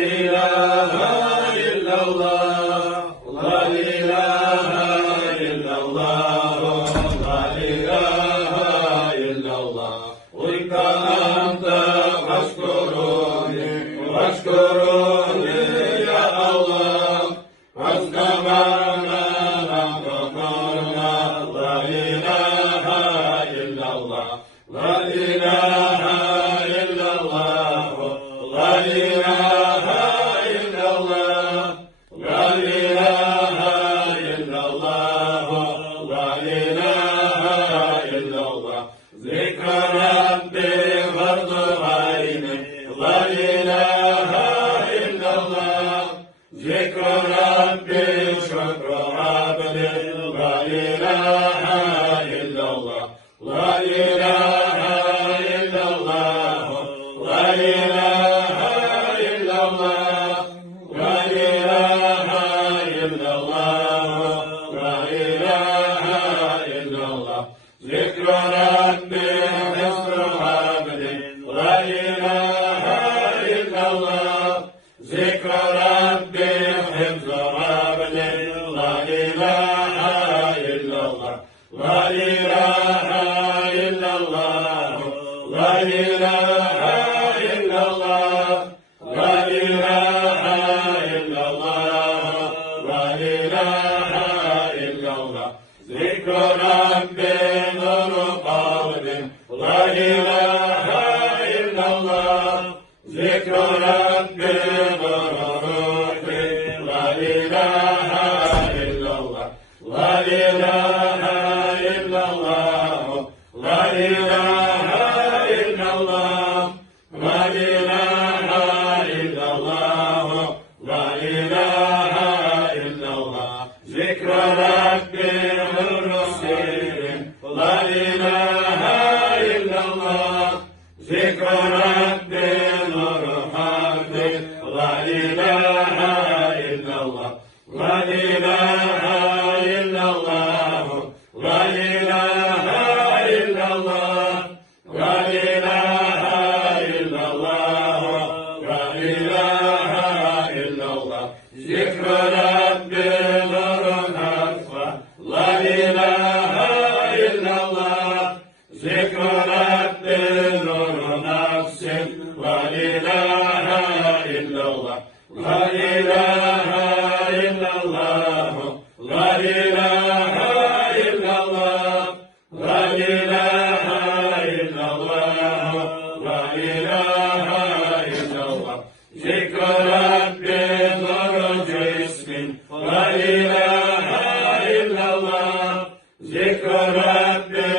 إله إلا الله، لا إله إلا الله، لا إله إلا الله. وإنك أنت فاشكروني واشكروني يا الله. فاستمعنا لقولنا لا إله إلا الله، لا إله إلا الله، لا إله إلا الله، لا إله إلا الله، لا إله إلا الله. ذكر ربي فرض عيني، لا إله إلا الله. ذكر ربي شكر عبدي، لا إله إلا الله، لا إله إلا الله، لا إله إلا الله، لا إله إلا الله، لا إله إلا الله. ذكر ربي حسن عبدي، لا إله إلا الله. ذكر ربي حفظ عبدي، لا إله إلا الله، لا إله إلا الله، لا إله إلا الله، لا إله إلا الله، لا إله إلا الله. ذكر ربي نور قلبي، لا إله إلا الله. ذكر ربي نور روحي، لا إله إلا الله، لا إله إلا الله، لا إله إلا الله، لا إله إلا الله، لا إله إلا الله. ذكر ربي نور سير، لا إله إلا الله. ذكر ربي نور حقي، لا إله إلا الله، لا إله إلا الله، لا إله إلا الله، لا إله إلا الله، لا إله إلا الله. ذكر ربي نور نفسه، لا إله إلا الله. ذكر ربي نور نفسي، لا إله إلا الله، لا إله إلا الله، لا إله إلا الله، لا إله إلا الله، لا إله إلا الله. ذكر ربي نور جسمي، لا إله إلا الله. ذكر ربي